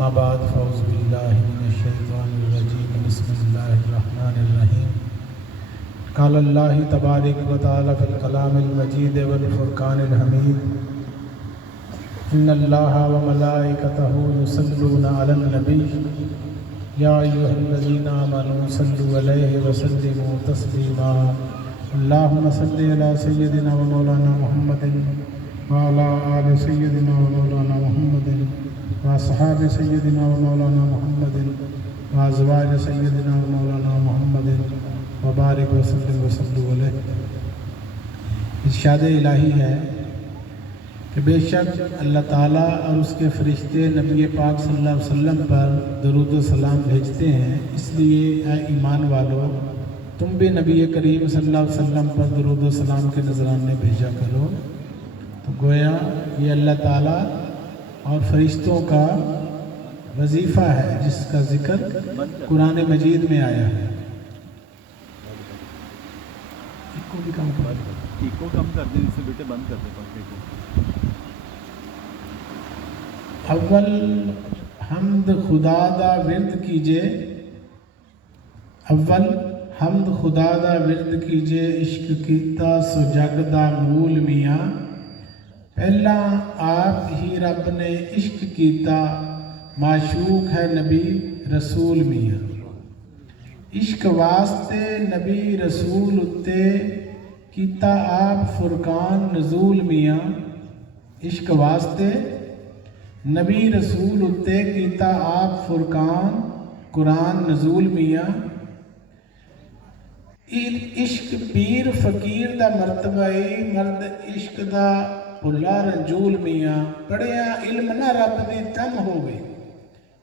اما بعد فاعوذ باللہ من الشیطان الرجیم بسم اللہ الرحمن الرحیم قال اللہ تبارک و تعالی فی الکلام المجید والفرقان الحمید ان اللہ وملائکتہ یصلون علی النبی یا ایھا الذین آمنوا صلوا علیہ وسلموا تسلیما اللہم صلی علی سیدنا و مولانا محمد وعلی آل سیدنا و مولانا محمد واصحاب سیدنا و مولانا محمد وازواج سیدنا و مولانا محمد وبارک وسلم وسلم علیہ۔ ارشاد الہی ہے کہ بے شک اللہ تعالیٰ اور اس کے فرشتے نبی پاک صلی اللہ علیہ وسلم پر درود و سلام بھیجتے ہیں، اس لیے اے ایمان والو تم بھی نبی کریم صلی اللہ علیہ وسلم پر درود و سلام کے نذرانے بھیجا کرو۔ تو گویا یہ اللہ تعالیٰ اور فرشتوں کا وظیفہ ہے جس کا ذکر قرآن مجید میں آیا ہے۔ کم کر دیں، اسے بیٹے بند کر دیں پنکھے کو۔ اول حمد خدا دا ورد کیجے، اول حمد خدا دا ورد کیجے، عشق کیتا سو جگ دا مول میاں، پہلا آپ ہی رب نے عشق کیتا، معشوق ہے نبی رسول میاں۔ عشق واسطے نبی رسول اتے کیتا آپ فرقان نزول میاں، عشق واسطے نبی رسول اتے کیتا آپ فرقان قرآن نزول میاں۔ عشق پیر فقیر دا مرتبہ مرد عشق دا بھلا رنجول میاں، پڑھیا علم نہ رب دی تم ہوئے،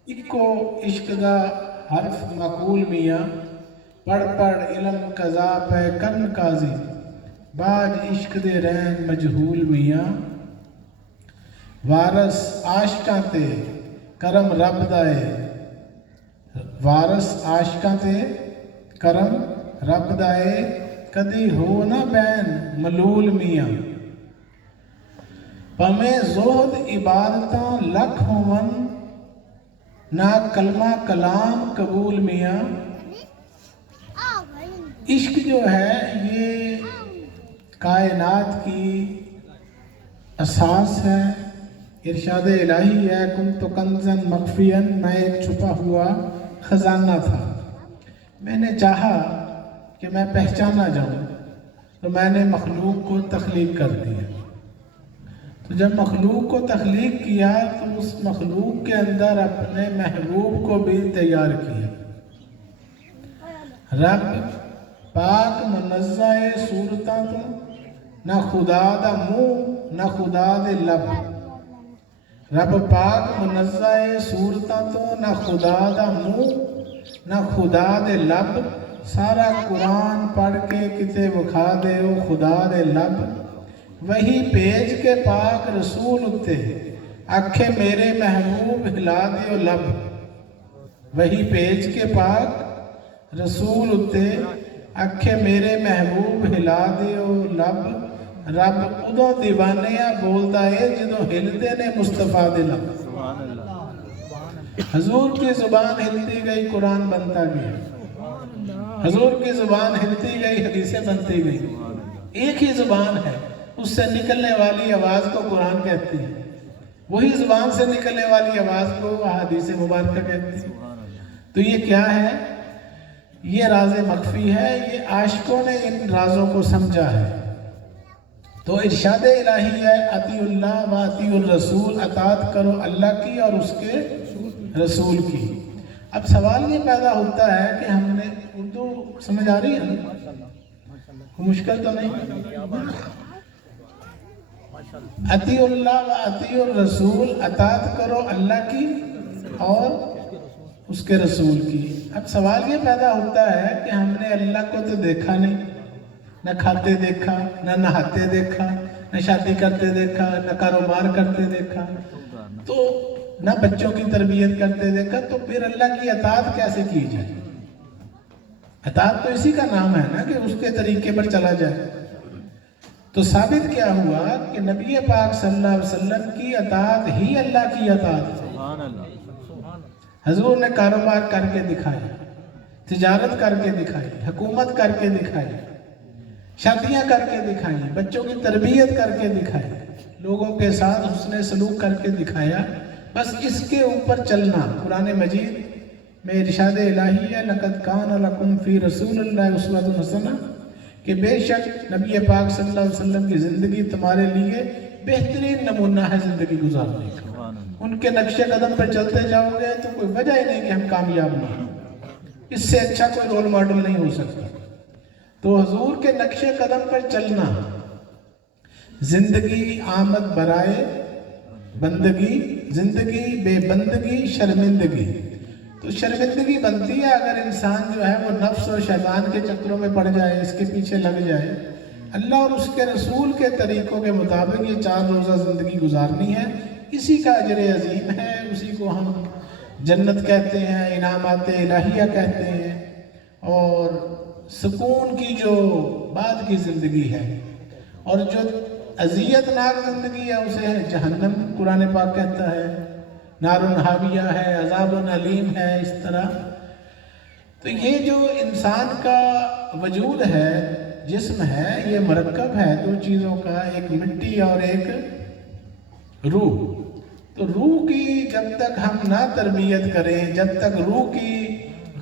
اکو عشق دا حرف مقول میاں، پڑھ پڑھ علم قضا پہ کرن قاضی، باج عشق دے رہن مجہول میاں۔ وارث عاشقاں تے کرم رب دائے، وارث عاشقاں تے کرم رب دائے، کدی ہو نہ بین ملول میاں۔ پمیں زہد عبادتاں لکھ ہون، نہ کلمہ کلام قبول میاں۔ عشق جو ہے یہ کائنات کی اساس ہے۔ ارشاد الہی ہے کنت کنزاً مخفیاً، میں ایک چھپا ہوا خزانہ تھا، میں نے چاہا کہ میں پہچانا جاؤں تو میں نے مخلوق کو تخلیق کر دیا۔ تو جب مخلوق کو تخلیق کیا تو اس مخلوق کے اندر اپنے محبوب کو بھی تیار کیا۔ رب پاک منزہ صورتاں تو نہ خدا دا منہ نہ خدا دے لب، رب پاک منزہ صورتاں تو نہ خدا دا منہ نہ خدا دے لب، سارا قرآن پڑھ کے کتے وکھا دے او خدا دے لب، وہی بھیج کے پاک رسول اتے آکھے میرے محبوب ہلا دیو لب، وہی بھیج کے پاک رسول اتے آکھے میرے محبوب ہلا دیو لب، رب ادو دیوانیاں بولتا ہے جدو ہلتے نے مصطفیٰ دے لب۔ حضور کی زبان ہلتی گئی قرآن بنتا گیا، حضور کی زبان ہلتی گئی حدیثیں بنتی گئی، ایک ہی زبان ہے، اس سے نکلنے والی آواز کو قرآن کہتی ہے، وہی زبان سے نکلنے والی آواز کو احادیث مبارکہ کہتی ہے۔ تو یہ کیا ہے؟ یہ راز مخفی ہے، یہ عاشقوں نے ان رازوں کو سمجھا ہے۔ تو ارشاد الہی ہے اطیع اللہ و اطیع الرسول، اطاعت کرو اللہ کی اور اس کے رسول کی۔ اب سوال یہ پیدا ہوتا ہے کہ ہم نے اردو سمجھ آ رہی ہے نا؟ مشکل تو نہیں؟ اطیع اللہ و اطیع الرسول، اطاعت کرو اللہ کی اور اس کے رسول کی۔ اب سوال یہ پیدا ہوتا ہے کہ ہم نے اللہ کو تو دیکھا نہیں، نہ کھاتے دیکھا، نہ نہاتے دیکھا، نہ شادی کرتے دیکھا، نہ کاروبار کرتے دیکھا، تو نہ بچوں کی تربیت کرتے دیکھا، تو پھر اللہ کی اطاعت کیسے کی جائے؟ اطاعت تو اسی کا نام ہے نا کہ اس کے طریقے پر چلا جائے۔ تو ثابت کیا ہوا کہ نبی پاک صلی اللہ علیہ وسلم کی اطاعت ہی اللہ کی اطاعت ہے۔ حضور نے کاروبار کر کے دکھایا، تجارت کر کے دکھائی، حکومت کر کے دکھائی، شادیاں کر کے دکھائیں، بچوں کی تربیت کر کے دکھائی، لوگوں کے ساتھ حسن سلوک کر کے دکھایا۔ بس اس کے اوپر چلنا۔ قرآن مجید میں ارشاد الہی ہے لَقَدْ كَانَ لَكُمْ فِي رَسُولِ اللَّهِ أُسْوَةٌ حَسَنَةٌ کہ بے شک نبی پاک صلی اللہ علیہ وسلم کی زندگی تمہارے لیے بہترین نمونہ ہے زندگی گزارنے کا۔ ان کے نقش قدم پر چلتے جاؤ گے تو کوئی وجہ ہی نہیں کہ ہم کامیاب نہ ہوں، اس سے اچھا کوئی رول ماڈل نہیں ہو سکتا۔ تو حضور کے نقش قدم پر چلنا، زندگی آمد برائے بندگی، زندگی بے بندگی شرمندگی۔ تو شرمندگی بنتی ہے اگر انسان جو ہے وہ نفس اور شیطان کے چکروں میں پڑ جائے، اس کے پیچھے لگ جائے۔ اللہ اور اس کے رسول کے طریقوں کے مطابق یہ 4 روزہ زندگی گزارنی ہے، اسی کا اجر عظیم ہے، اسی کو ہم جنت کہتے ہیں، انعامات الہیہ کہتے ہیں، اور سکون کی جو بعد کی زندگی ہے، اور جو اذیت ناک زندگی ہے اسے جہنم قرآن پاک کہتا ہے، نار حاویہ ہے، عذاب علیم ہے، اس طرح۔ تو یہ جو انسان کا وجود ہے، جسم ہے، یہ مرکب ہے 2 چیزوں کا، ایک مٹی اور ایک روح۔ تو روح کی جب تک ہم نہ تربیت کریں، جب تک روح کی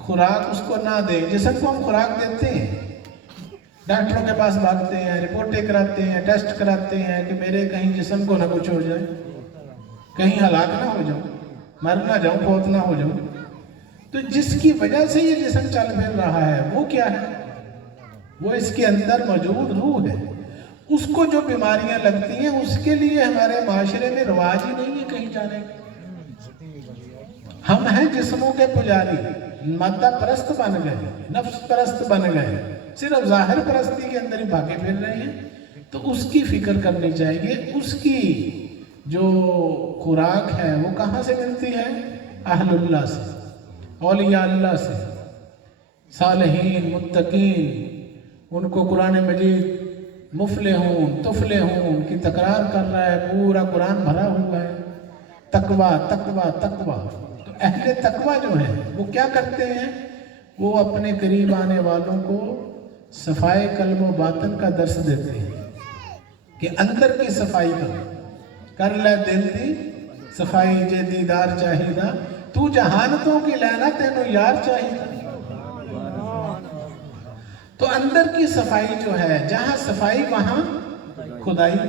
خوراک اس کو نہ دیں، جسم کو ہم خوراک دیتے ہیں، ڈاکٹروں کے پاس بھاگتے ہیں، رپورٹیں کراتے ہیں، ٹیسٹ کراتے ہیں کہ میرے کہیں جسم کو نہ کچھ ہو جائے، کہیں ہلاک نہ ہو جاؤں، مر نہ جاؤں، فوت نہ ہو جاؤں۔ تو جس کی وجہ سے یہ جسم چل پھر رہا ہے وہ کیا ہے؟ وہ اس کے اندر موجود روح ہے۔ اس کو جو بیماریاں لگتی ہیں اس کے لیے ہمارے معاشرے میں رواج ہی نہیں ہے کہیں جانے کا۔ ہم ہیں جسموں کے پجاری، مادہ پرست بن گئے، نفس پرست بن گئے، صرف ظاہر پرستی کے اندر ہی بھاگے پھر رہے ہیں۔ تو اس کی فکر کرنی چاہیے، اس کی جو خوراک ہے وہ کہاں سے ملتی ہے؟ اہل اللہ سے، اولیاء اللہ سے، صالحین، متقین۔ ان کو قرآن مجید مفلحون، تفلحون کی تکرار کر رہا ہے، پورا قرآن بھرا ہوا ہے، تقویٰ تقویٰ تقویٰ۔ تو اہل تقویٰ جو ہیں وہ کیا کرتے ہیں؟ وہ اپنے قریب آنے والوں کو صفائی قلب و باطن کا درس دیتے ہیں کہ اندر کی صفائی کر لے دل دی صفائی جے دیدار چاہیدہ، تو جہانتوں کی لینا تینوں یار چاہیدہ۔ تو اندر کی صفائی جو ہے، جہاں صفائی وہاں خدائی۔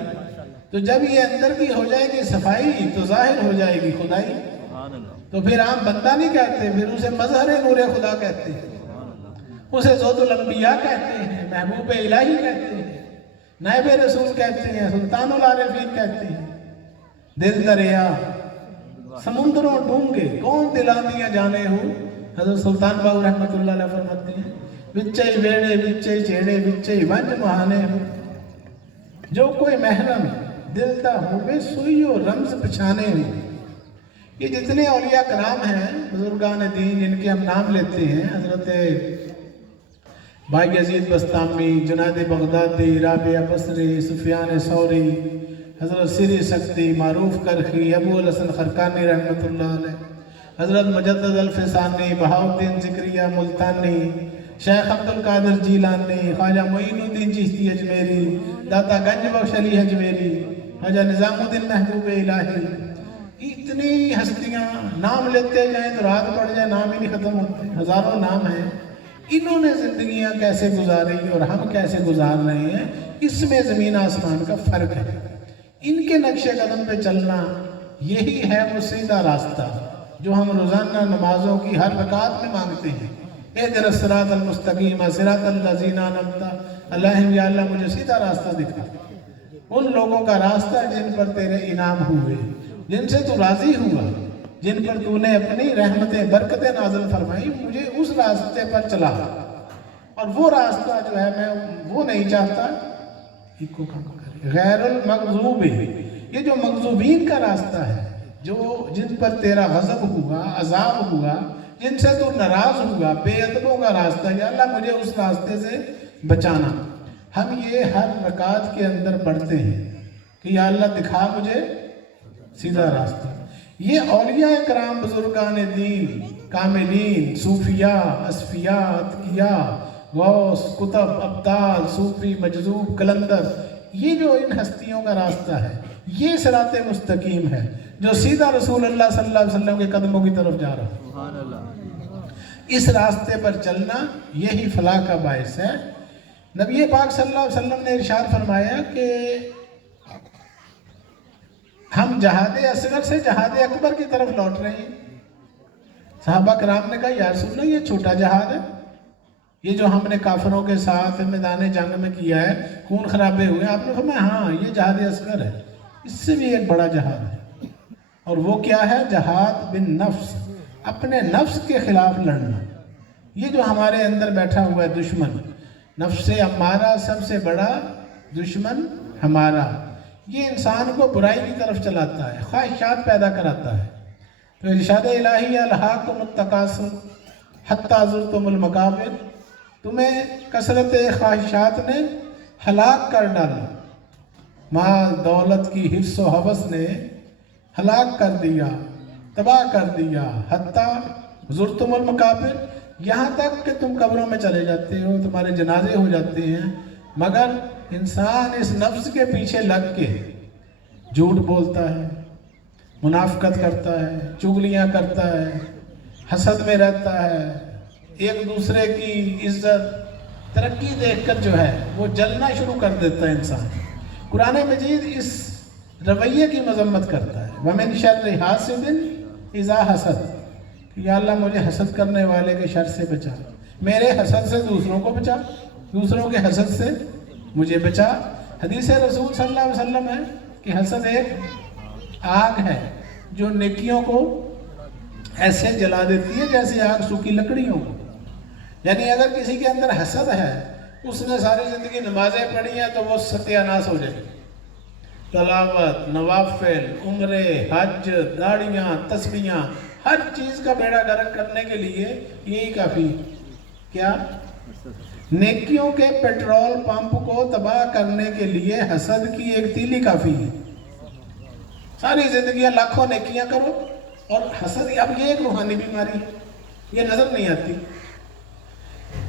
تو جب یہ اندر کی ہو جائے گی صفائی تو ظاہر ہو جائے گی خدائی۔ تو پھر عام بندہ نہیں کہتے، پھر اسے مظہر نور خدا کہتے ہیں، اسے ذوت الانبیاء کہتے ہیں، محبوب الہی کہتے ہیں، نائب رسول کہتے ہیں، سلطان العارفین کہتے ہیں۔ دل دریا سمندروں ڈونگے کون دلاندیاں جانے ہو، حضرت سلطان باؤ رحمت اللہ علیہ فرماتے ہیں، وچے ویڑے وچے چیڑے وچے ونج مہانے ہو، جو کوئی محرم دل دا ہوئے سوئیو رمز پچھانے ہو۔ یہ جتنے اولیاء کرام ہیں، بزرگان دین، ان کے ہم نام لیتے ہیں، حضرت بھائی یزید بستامی، جنید بغدادی، رابعہ بصری، سفیان ثوری، حضرت سری سکتی، معروف کرخی، ابو الحسن خرقانی رحمت اللہ علیہ، حضرت مجدد الفسانی، بہاؤالدین ذکریہ ملتانی، شیخ عبدالقادر جیلانی، خواجہ معین الدین چشتی اجمیری، داتا گنج بخش علی اجمیری، خواجہ نظام الدین محبوب الہی۔ اتنی ہستیاں نام لیتے جائیں تو رات پڑ جائے، نام ہی نہیں ختم ہوتے، ہزاروں نام ہیں۔ انہوں نے زندگیاں کیسے گزاری اور ہم کیسے گزار رہے ہیں، اس میں زمین آسمان کا فرق ہے۔ ان کے نقش قدم پہ چلنا، یہی ہے وہ سیدھا راستہ جو ہم روزانہ نمازوں کی ہر رکعت میں مانگتے ہیں۔ اہدنا الصراط المستقیم صراط الذین انعمت علیہم، یا اللہ مجھے سیدھا راستہ دکھا، ان لوگوں کا راستہ جن پر تیرے انعام ہوئے، جن سے تو راضی ہوا، جن پر تو نے اپنی رحمتیں برکتیں نازل فرمائی، مجھے اس راستے پر چلا۔ اور وہ راستہ جو ہے میں وہ نہیں چاہتا غیر المغضوب، یہ جو مغضوبین کا راستہ ہے، جو جن پر تیرا غضب ہوا، عذاب ہوا، جن سے تو ناراض ہوا، بے ادبوں کا راستہ، یا اللہ مجھے اس راستے سے بچانا۔ ہم یہ ہر رکعت کے اندر پڑھتے ہیں کہ یا اللہ دکھا مجھے سیدھا راستہ۔ یہ اولیاء کرام بزرگان دین کاملین صوفیاء اصفیاء اتقیاء غوث قطب ابدال صوفی مجذوب قلندر، یہ جو ان ہستیوں کا راستہ ہے یہ صراط مستقیم ہے جو سیدھا رسول اللہ صلی اللہ علیہ وسلم کے قدموں کی طرف جا رہا ہے۔ سبحان اللہ۔ اس راستے پر چلنا یہی فلاح کا باعث ہے۔ نبی پاک صلی اللہ علیہ وسلم نے ارشاد فرمایا کہ ہم جہاد اصغر سے جہاد اکبر کی طرف لوٹ رہے ہیں۔ صحابہ کرام نے کہا یا رسول اللہ یہ چھوٹا جہاد ہے، یہ جو ہم نے کافروں کے ساتھ میدان جنگ میں کیا ہے، خون خرابے ہوئے، آپ نے فرمایا ہاں یہ جہاد اصغر ہے، اس سے بھی ایک بڑا جہاد ہے، اور وہ کیا ہے؟ جہاد بن نفس، اپنے نفس کے خلاف لڑنا۔ یہ جو ہمارے اندر بیٹھا ہوا ہے دشمن، نفس امارہ سب سے بڑا دشمن ہمارا، یہ انسان کو برائی کی طرف چلاتا ہے، خواہشات پیدا کراتا ہے۔ تو ارشاد الہی الہاکم التکاثر حتی زرتم المقابر، تمہیں کثرت خواہشات نے ہلاک کر ڈالا، مال دولت کی حرص و حوث نے ہلاک کر دیا، تباہ کر دیا، حتی زرتم المقابر، یہاں تک کہ تم قبروں میں چلے جاتے ہو، تمہارے جنازے ہو جاتے ہیں، مگر انسان اس نفس کے پیچھے لگ کے جھوٹ بولتا ہے، منافقت کرتا ہے، چغلیاں کرتا ہے، حسد میں رہتا ہے، ایک دوسرے کی عزت ترقی دیکھ کر جو ہے وہ جلنا شروع کر دیتا ہے انسان۔ قرآن مجید اس رویے کی مذمت کرتا ہے، وَمِن شَرِّ حَاسِدٍ اِذَا حَسَد، کہ یا اللہ مجھے حسد کرنے والے کے شر سے بچا، میرے حسد سے دوسروں کو بچا، دوسروں کے حسد سے مجھے بچا۔ حدیث رسول صلی اللہ علیہ وسلم ہے کہ حسد ایک آگ ہے جو نیکیوں کو ایسے جلا دیتی ہے جیسے آگ سوکھی لکڑیوں کو۔ یعنی اگر کسی کے اندر حسد ہے، اس نے ساری زندگی نمازیں پڑھی ہیں تو وہ ستیہ ناس ہو جائے، تلاوت، نوافل، عمرے، حج، داڑیاں، تسبیحاں، ہر چیز کا بیڑا گرک کرنے کے لیے یہی کافی کیا؟ نیکیوں کے پیٹرول پمپ کو تباہ کرنے کے لیے حسد کی ایک تیلی کافی ہے۔ ساری زندگیاں لاکھوں نیکیاں کرو اور حسد، اب یہ ایک روحانی بیماری ہے، یہ نظر نہیں آتی۔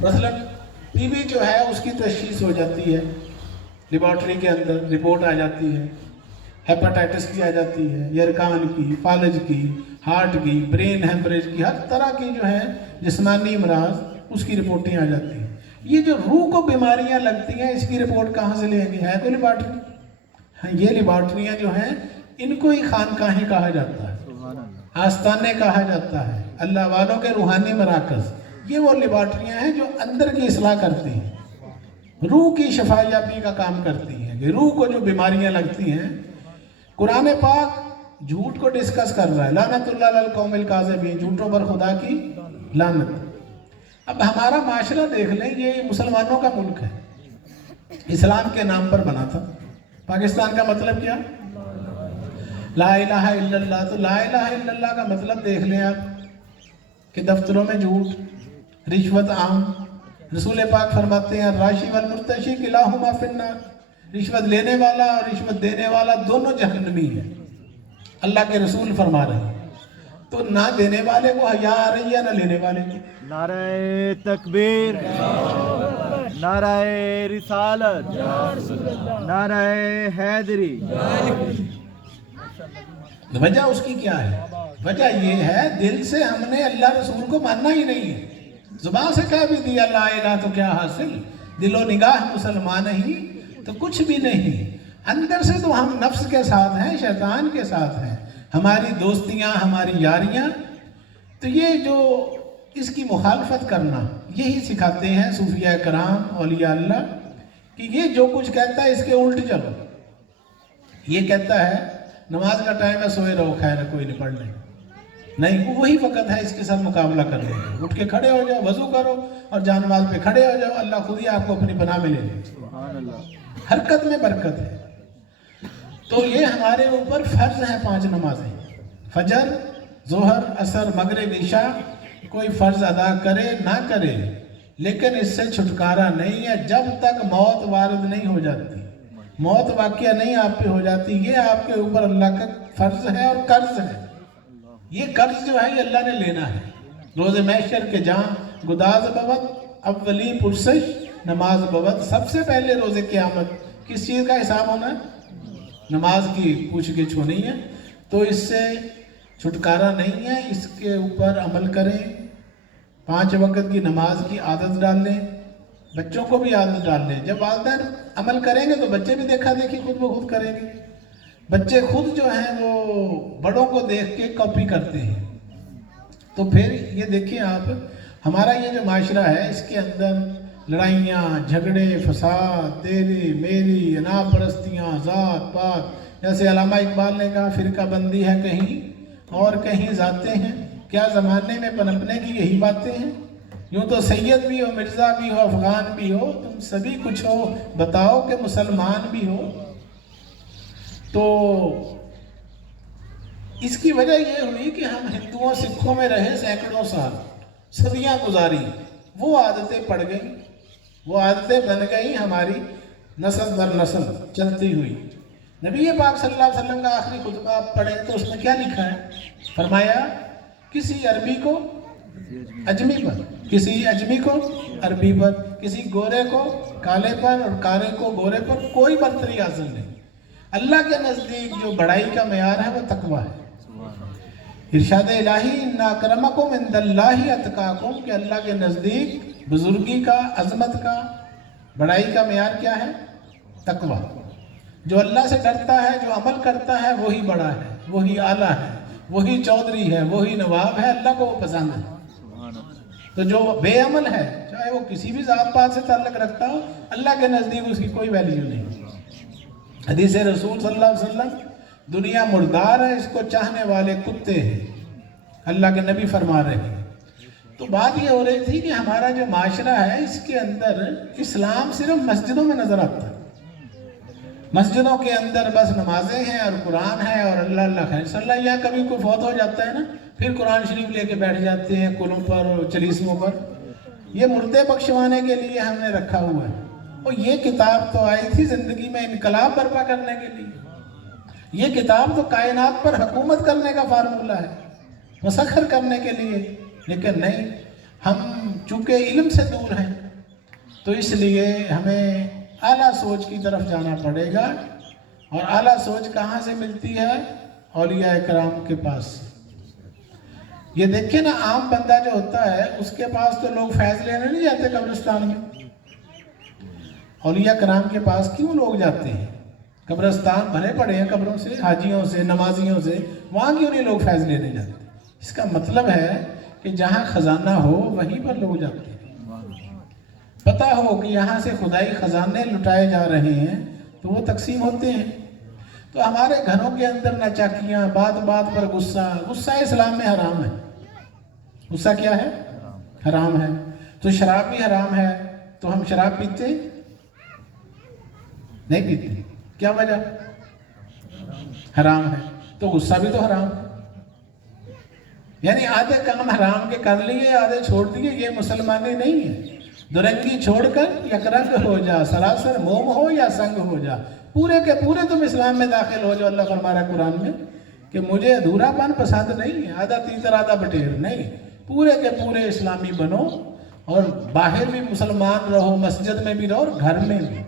مثلا ٹی بی جو ہے اس کی تشخیص ہو جاتی ہے، لیبارٹری کے اندر رپورٹ آ جاتی ہے، ہیپاٹائٹس کی آ جاتی ہے، یرکان کی، فالج کی، ہارٹ کی، برین ہیمریج کی، ہر طرح کی جو ہے جسمانی امراض اس کی رپورٹیں آ جاتی ہیں۔ یہ جو روح کو بیماریاں لگتی ہیں اس کی رپورٹ کہاں سے لیں گے؟ ہے کوئی لیبارٹری؟ ہاں، یہ لیبارٹریاں جو ہیں ان کو ہی خانقاہیں کہا جاتا ہے، آستانے کہا جاتا ہے، اللہ والوں کے روحانی مراکز۔ یہ وہ لیبارٹریاں ہیں جو اندر کی اصلاح کرتی ہیں، روح کی شفا یابی کا کام کرتی ہیں، کہ روح کو جو بیماریاں لگتی ہیں۔ قرآن پاک جھوٹ کو ڈسکس کر رہا ہے، لعنت اللہ علی القوم الکاذبین، جھوٹوں پر خدا کی لعنت۔ اب ہمارا معاشرہ دیکھ لیں، یہ مسلمانوں کا ملک ہے، اسلام کے نام پر بنا تھا۔ پاکستان کا مطلب کیا؟ لا الہ الا اللہ۔ تو لا الہ الا اللہ کا مطلب دیکھ لیں آپ کہ دفتروں میں جھوٹ، رشوت عام۔ رسول پاک فرماتے ہیں راشی والمرتشی کلاہما فی النار، رشوت لینے والا اور رشوت دینے والا دونوں جہنمی ہیں، اللہ کے رسول فرما رہے ہیں۔ تو نہ دینے والے کو حیا آ رہی ہے، نہ لینے والے کو۔ نعرہ تکبیر، نعرہ رسالت، نعرہ حیدری۔ وجہ اس کی کیا ہے؟ وجہ یہ ہے دل سے ہم نے اللہ رسول کو ماننا ہی نہیں ہے۔ زبان سے کہہ بھی دیا لا الہ تو کیا حاصل، دل و نگاہ مسلمان ہی تو کچھ بھی نہیں۔ اندر سے تو ہم نفس کے ساتھ ہیں، شیطان کے ساتھ ہیں، ہماری دوستیاں، ہماری یاریاں۔ تو یہ جو اس کی مخالفت کرنا، یہی سکھاتے ہیں صوفیاء کرام، اولیاء اللہ، کہ یہ جو کچھ کہتا ہے اس کے الٹ چلو۔ یہ کہتا ہے نماز کا ٹائم ہے، سوئے رہو، خیر کوئی نہیں، پڑھ لیں، نہیں، وہی وقت ہے اس کے ساتھ مقابلہ کر لیں، اٹھ کے کھڑے ہو جاؤ، وضو کرو اور جا نماز پہ کھڑے ہو جاؤ، اللہ خود ہی آپ کو اپنی پناہ میں لے لے۔ حرکت میں برکت ہے۔ تو یہ ہمارے اوپر فرض ہیں 5 نمازیں، فجر، ظہر، عصر، مغرب، عشاء۔ کوئی فرض ادا کرے نہ کرے لیکن اس سے چھٹکارا نہیں ہے جب تک موت وارد نہیں ہو جاتی، موت واقعہ نہیں آپ پہ ہو جاتی۔ یہ آپ کے اوپر اللہ کا فرض ہے اور قرض ہے۔ یہ قرض جو ہے یہ اللہ نے لینا ہے. روز محشر کے جہاں گداز بوت اولی پرسش نماز بوت. سب سے پہلے روز قیامت کس چیز کا حساب ہونا ہے؟ نماز کی پوچھ گچھ ہونی ہے. تو اس سے چھٹکارا نہیں ہے. اس کے اوپر عمل کریں. 5 وقت کی نماز کی عادت ڈال لیں. بچوں کو بھی عادت ڈال لیں. جب والدین عمل کریں گے تو بچے بھی دیکھا دیکھی خود بخود کریں گے. بچے خود جو ہیں وہ بڑوں کو دیکھ کے کاپی کرتے ہیں. تو پھر یہ دیکھیں آپ، ہمارا یہ جو معاشرہ ہے اس کے اندر لڑائیاں، جھگڑے، فساد، تیری میری، انا پرستیاں، ذات پات، جیسے علامہ اقبال نے کہا فرقہ بندی ہے کہیں اور کہیں ذاتیں ہیں. کیا زمانے میں پنپنے کی یہی باتیں ہیں؟ یوں تو سید بھی ہو، مرزا بھی ہو، افغان بھی ہو، تم سبھی کچھ ہو، بتاؤ کہ مسلمان بھی ہو. تو اس کی وجہ یہ ہوئی کہ ہم ہندوؤں سکھوں میں رہے سینکڑوں سال، صدیاں گزاری. وہ عادتیں پڑ گئیں، وہ عادتیں بن گئیں ہماری نسل در نسل چلتی ہوئی. نبی پاک صلی اللہ علیہ وسلم کا آخری خطبہ آپ پڑھیں تو اس میں کیا لکھا ہے؟ فرمایا کسی عربی کو اجمی پر، کسی اجمی کو عربی پر، کسی گورے کو کالے پر اور کالے کو گورے پر کوئی برتری حاصل نہیں. اللہ کے نزدیک جو بڑائی کا معیار ہے وہ تقویٰ ہے. ارشاد الہی ان اکرمکم عند اللہ اتقاکم، کہ اللہ کے نزدیک بزرگی کا، عظمت کا، بڑائی کا معیار کیا ہے؟ تقویٰ. جو اللہ سے ڈرتا ہے، جو عمل کرتا ہے وہی بڑا ہے، وہی اعلیٰ ہے، وہی چودھری ہے، وہی نواب ہے. اللہ کو وہ پسند ہے. تو جو بے عمل ہے چاہے وہ کسی بھی ذات پات سے تعلق رکھتا ہو، اللہ کے نزدیک اس کی کوئی ویلیو نہیں. حدیث رسول صلی اللہ علیہ وسلم، دنیا مردار ہے، اس کو چاہنے والے کتے ہیں. اللہ کے نبی فرما رہے ہیں. تو بات یہ ہو رہی تھی کہ ہمارا جو معاشرہ ہے اس کے اندر اسلام صرف مسجدوں میں نظر آتا ہے. مسجدوں کے اندر بس نمازیں ہیں اور قرآن ہے اور اللہ اللہ خیر صلی اللہ. یہاں کبھی کوئی فوت ہو جاتا ہے نا، پھر قرآن شریف لے کے بیٹھ جاتے ہیں کلوں پر اور چلیسموں پر. یہ مردے بخشوانے کے لیے ہم نے رکھا ہوا ہے. اور یہ کتاب تو آئی تھی زندگی میں انقلاب برپا کرنے کے لیے. یہ کتاب تو کائنات پر حکومت کرنے کا فارمولہ ہے، مسخر کرنے کے لیے. لیکن نہیں، ہم چونکہ علم سے دور ہیں تو اس لیے ہمیں اعلیٰ سوچ کی طرف جانا پڑے گا. اور اعلیٰ سوچ کہاں سے ملتی ہے؟ اولیاء کرام کے پاس. یہ دیکھیں نا، عام بندہ جو ہوتا ہے اس کے پاس تو لوگ فیض لینے نہیں جاتے قبرستان میں. اولیاء کرام کے پاس کیوں لوگ جاتے ہیں؟ قبرستان بھرے پڑے ہیں قبروں سے، حاجیوں سے، نمازیوں سے. وہاں کیوں نہیں لوگ فیض لینے جاتے؟ اس کا مطلب ہے کہ جہاں خزانہ ہو وہیں پر لوگ جاتے ہیں. پتہ ہو کہ یہاں سے خدائی خزانے لٹائے جا رہے ہیں تو وہ تقسیم ہوتے ہیں. تو ہمارے گھروں کے اندر ناچاکیاں، بات بات پر غصہ. غصہ اسلام میں حرام ہے. غصہ کیا ہے؟ حرام ہے. تو شراب بھی حرام ہے. تو ہم شراب پیتے نہیں پیتے. کیا وجہ؟ حرام ہے. تو غصہ بھی تو حرام ہے. یعنی آدھے کام حرام کے کر لیے، آدھے چھوڑ دیے. یہ مسلمانی نہیں ہے. درنگی چھوڑ کر یکرنگ ہو جا، سراسر موم ہو یا سنگ ہو جا. پورے کے پورے تم اسلام میں داخل ہو جاؤ. اللہ فرما رہا ہے قرآن میں کہ مجھے ادھورا پن پسند نہیں ہے، آدھا تیتر آدھا بٹیر نہیں. پورے کے پورے اسلامی بنو اور باہر بھی مسلمان رہو، مسجد میں بھی رہو اور گھر میں بھی.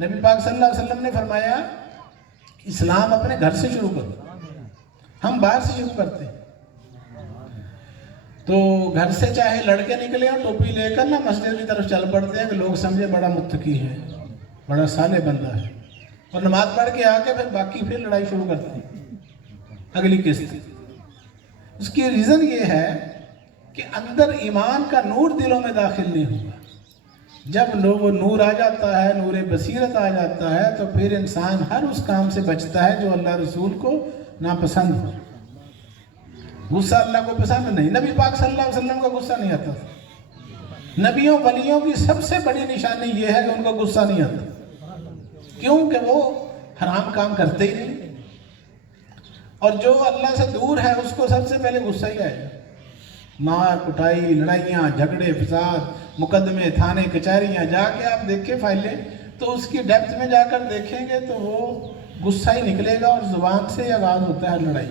نبی پاک صلی اللہ علیہ وسلم نے فرمایا اسلام اپنے گھر سے شروع کرو. ہم باہر سے شروع کرتے ہیں. تو گھر سے چاہے لڑکے نکلے اور ٹوپی لے کر نا مسجد کی طرف چل پڑتے ہیں کہ لوگ سمجھے بڑا متقی ہے، بڑا صالح بندہ ہے. اور نماز پڑھ کے آ کے پھر باقی پھر لڑائی شروع کرتے ہیں اگلی قسط. اس کی ریزن یہ ہے کہ اندر ایمان کا نور دلوں میں داخل نہیں ہوا. جب لوگ نور آ جاتا ہے، نور بصیرت آ جاتا ہے تو پھر انسان ہر اس کام سے بچتا ہے جو اللہ رسول کو ناپسند ہو. غصہ اللہ کو پسند نہیں. نبی پاک صلی اللہ علیہ وسلم کو غصہ نہیں آتا تھا. نبیوں ولیوں کی سب سے بڑی نشانی یہ ہے کہ ان کو غصہ نہیں آتا. کیوں؟ کہ وہ حرام کام کرتے ہی نہیں. اور جو اللہ سے دور ہے اس کو سب سے پہلے غصہ ہی آئے گا. مار کٹائی، لڑائیاں، جھگڑے، فساد، مقدمے، تھانے، کچہریاں. جا کے آپ دیکھیں فائلیں تو اس کی ڈیپتھ میں جا کر دیکھیں گے تو وہ غصہ ہی نکلے گا. اور زبان سے آغاز ہوتا ہے لڑائی.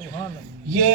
یہ